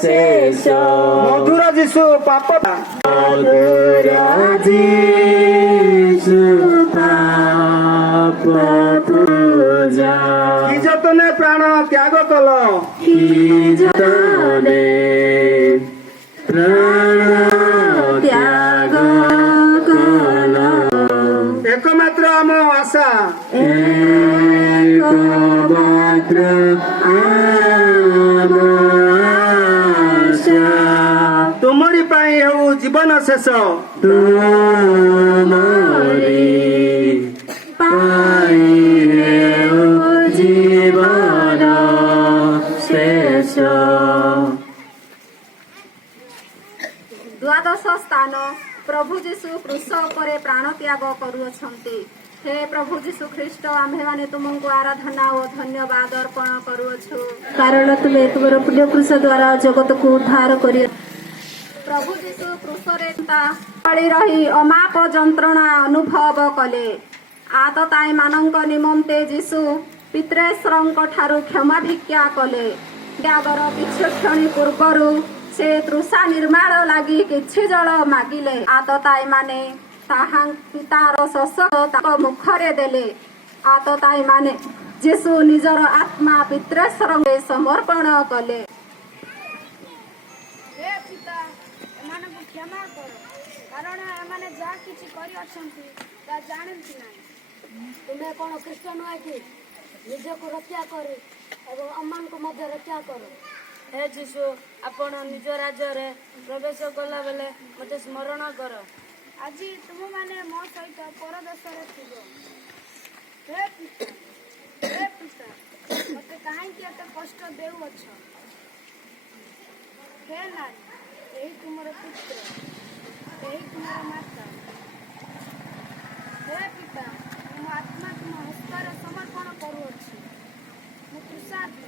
शेष मधुर जीशु पाप पूजा कि जतने प्राण त्याग कल कि जतने प्राण त्याग कल एकमात्र आम आशा एकमात्र आम आशा तुमरी पाई हेउ जीवन शेष तुमरी पाई हेउ जीवन शेष। द्वादश स्थान प्रभु जीशु क्रूस उपरे प्राण त्याग करुअछन्ति। हे प्रभु जीशु ख्रीष्ट आम्भे माने तुमको आराधना और धन्यवाद अर्पण करुअछु कारण तुमे तुमर पुण्य क्रूस द्वारा जगत को उद्धार करि। प्रभु जीशु क्रूसरे पड़ी रही अमाप जंत्रणा अनुभव कले। आतताई मानक निमंते जीशु पितृश्वरଙ୍କ ଠାରୁ क्षमा भिक्षा कले। त्यागर किछक्षणी पूर्वरु से तृषा निर्माण लागि किछि जल मागिले। आतताई माने ताहां पितार शोष मुखरे देले। आतताई माने जीशु निजर आत्मा पितृश्वरଙ୍କୁ समर्पण कले। हे पिता एମାନଙ୍କୁ କ୍ଷମା କର କାରଣ ଏମାନେ ଯାହା କିଛି କରିଅଛନ୍ତି ତା ଜାଣନ୍ତି ନାହିଁ। ତୁମେ କଣ ଖ୍ରୀଷ୍ଟ ନୁହେଁ କି ନିଜକୁ ରକ୍ଷା କରେ ଏବଂ ଆମମାନଙ୍କୁ ମଧ୍ୟ ରକ୍ଷା କର। हे ଯୀଶୁ ଆପଣ ନିଜ ରାଜ୍ୟରେ ପ୍ରବେଶ କଲା ବେଳେ ମୋତେ ସ୍ମରଣ କର। ଆଜି ତୁମମାନେ ମୋ ସହିତ ପରଦେଶରେ ଥିବ। ହେ ପିତା ମୋତେ କାହିଁକି ଏତେ କଷ୍ଟ ଦେଉଅଛ? हे ନାରୀ ଏହି ତୁମର ପୁତ୍ର ଏହି ତୁମର ମାତା। हे ପିତା ମୋ ଆତ୍ମା ତୁମ ହସ୍ତରେ ସମର୍ପଣ କରୁଅଛି। ମୁଁ କୃଷାର୍ଥ।